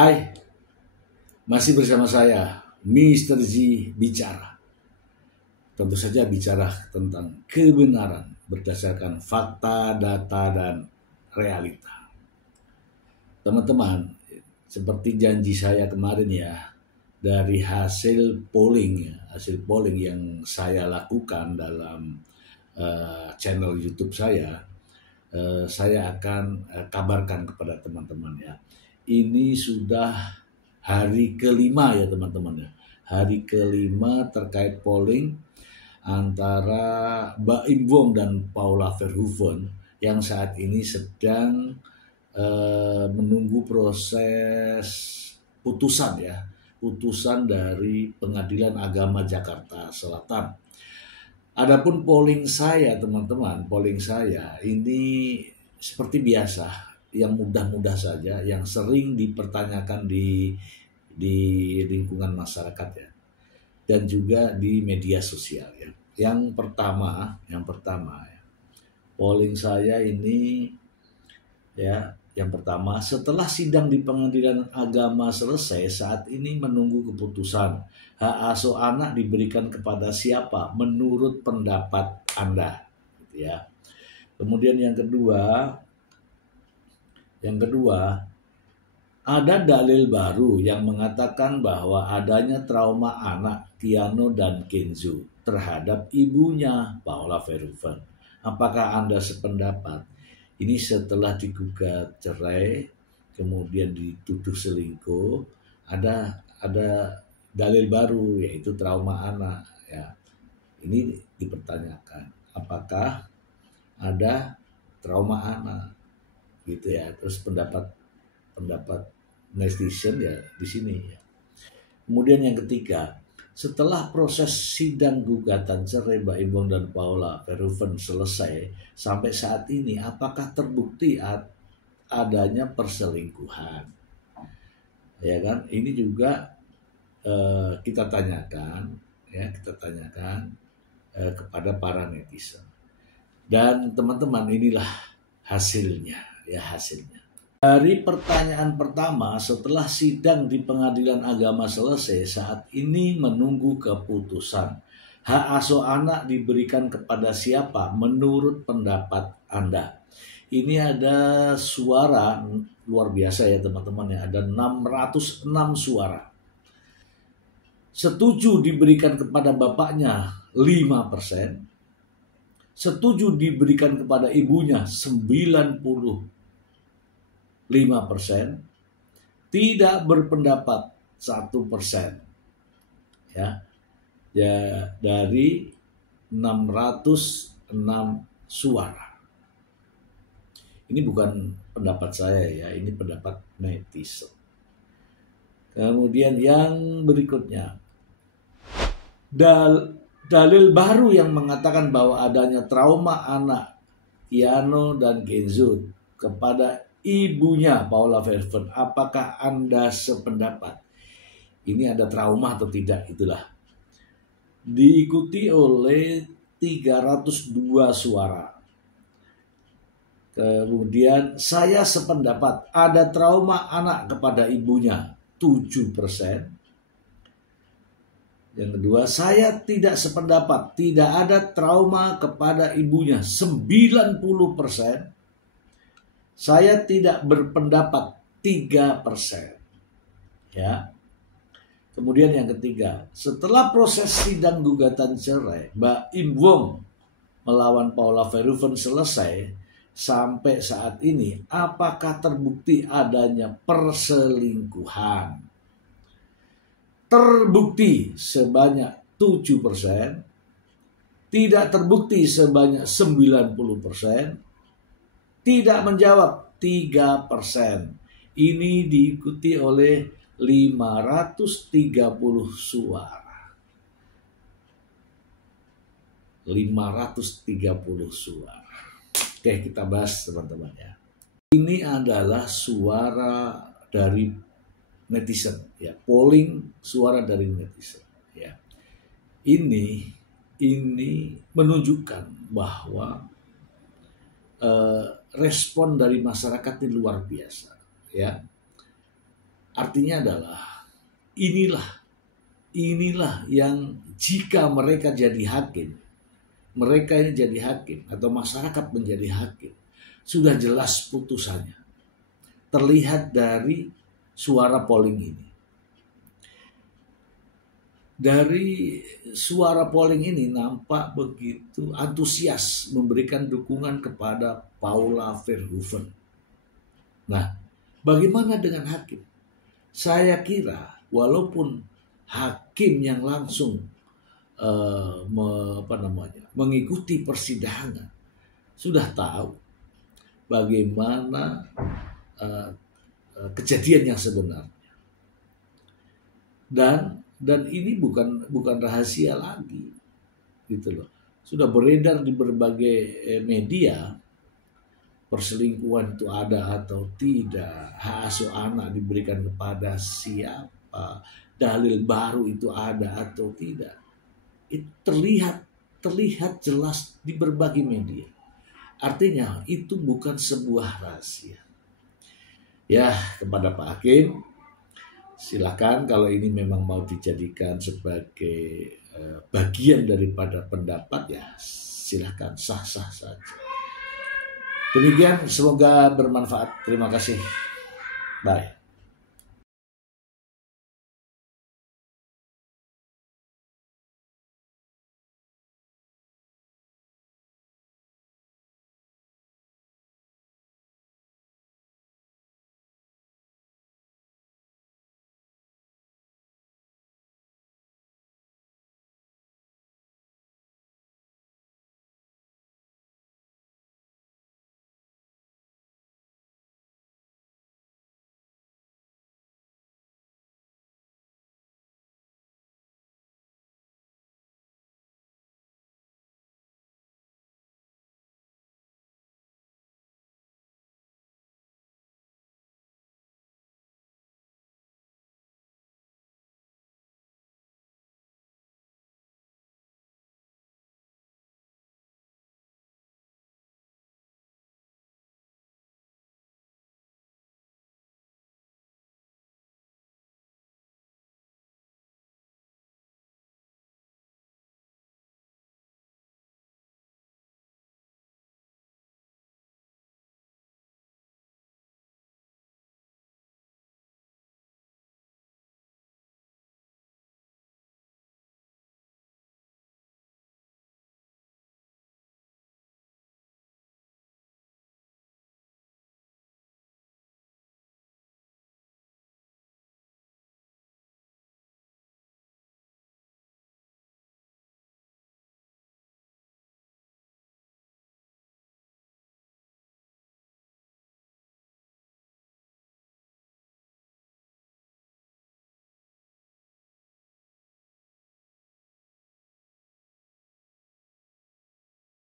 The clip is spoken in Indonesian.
Hai, masih bersama saya, Mr. Z Bicara. Tentu saja bicara tentang kebenaran berdasarkan fakta, data, dan realita. Teman-teman, seperti janji saya kemarin ya, dari hasil polling yang saya lakukan dalam channel YouTube saya akan kabarkan kepada teman-teman ya. Ini sudah hari kelima ya teman-teman ya. Hari kelima terkait polling antara Mbak Im Wong dan Paula Verhoeven yang saat ini sedang menunggu proses putusan dari Pengadilan Agama Jakarta Selatan. Adapun polling saya teman-teman, ini seperti biasa, yang mudah-mudah saja, yang sering dipertanyakan di lingkungan masyarakat ya, dan juga di media sosial ya. Yang pertama ya, polling saya ini ya, yang pertama, setelah sidang di Pengadilan Agama selesai, saat ini menunggu keputusan. Hak asuh anak diberikan kepada siapa menurut pendapat Anda? Gitu ya. Kemudian yang kedua, ada dalil baru yang mengatakan bahwa adanya trauma anak Kiano dan Kenzo terhadap ibunya Paula Verhoeven. Apakah Anda sependapat? Ini setelah digugat cerai, kemudian dituduh selingkuh, ada dalil baru yaitu trauma anak ya. Ini dipertanyakan, apakah ada trauma anak gitu ya. Terus pendapat netizen ya di sini ya. Kemudian yang ketiga, setelah proses sidang gugatan cerai Mbak Im Wong dan Paula Verhoeven selesai sampai saat ini, apakah terbukti adanya perselingkuhan? Ya kan? Ini juga kita tanyakan kepada para netizen. Dan teman-teman, inilah hasilnya. Dari pertanyaan pertama, setelah sidang di Pengadilan Agama selesai, saat ini menunggu keputusan. Hak asuh anak diberikan kepada siapa menurut pendapat Anda? Ini ada suara luar biasa ya teman-teman ya, ada 606 suara. Setuju diberikan kepada bapaknya 5%. Setuju diberikan kepada ibunya 95%, tidak berpendapat 1%. Ya, dari 606 suara. Ini bukan pendapat saya ya, ini pendapat netizen. Kemudian yang berikutnya, dalil baru yang mengatakan bahwa adanya trauma anak Kiano dan Kenzo kepada ibunya Paula Verhoeven. Apakah Anda sependapat? Ini ada trauma atau tidak? Itulah. Diikuti oleh 302 suara. Kemudian saya sependapat ada trauma anak kepada ibunya 7%. Yang kedua, saya tidak sependapat, tidak ada trauma kepada ibunya 90%. Saya tidak berpendapat 3%. Ya. Kemudian yang ketiga, setelah proses sidang gugatan cerai Mbak Im Wong melawan Paula Verhoeven selesai sampai saat ini, apakah terbukti adanya perselingkuhan? Terbukti sebanyak 7%, tidak terbukti sebanyak 90%, tidak menjawab 3%. Ini diikuti oleh 530 suara. 530 suara. Oke, kita bahas teman-teman ya. Ini adalah suara dari netizen ya, polling suara dari netizen ya. Ini menunjukkan bahwa respon dari masyarakat ini luar biasa ya. Artinya adalah inilah yang jika mereka jadi hakim, mereka ini jadi hakim atau masyarakat menjadi hakim, sudah jelas putusannya. Terlihat dari suara polling ini. Dari suara polling ini nampak begitu antusias memberikan dukungan kepada Paula Verhoeven. Nah, bagaimana dengan hakim? Saya kira walaupun hakim yang langsung mengikuti persidangan sudah tahu bagaimana kejadian yang sebenarnya, dan ini bukan rahasia lagi, gitu loh. Sudah beredar di berbagai media, perselingkuhan itu ada atau tidak, hak asuh anak diberikan kepada siapa, dalil baru itu ada atau tidak. Itu terlihat jelas di berbagai media. Artinya itu bukan sebuah rahasia. Ya, kepada Pak Hakim, silakan kalau ini memang mau dijadikan sebagai bagian daripada pendapat, ya silakan, sah-sah saja. Demikian, semoga bermanfaat. Terima kasih. Bye.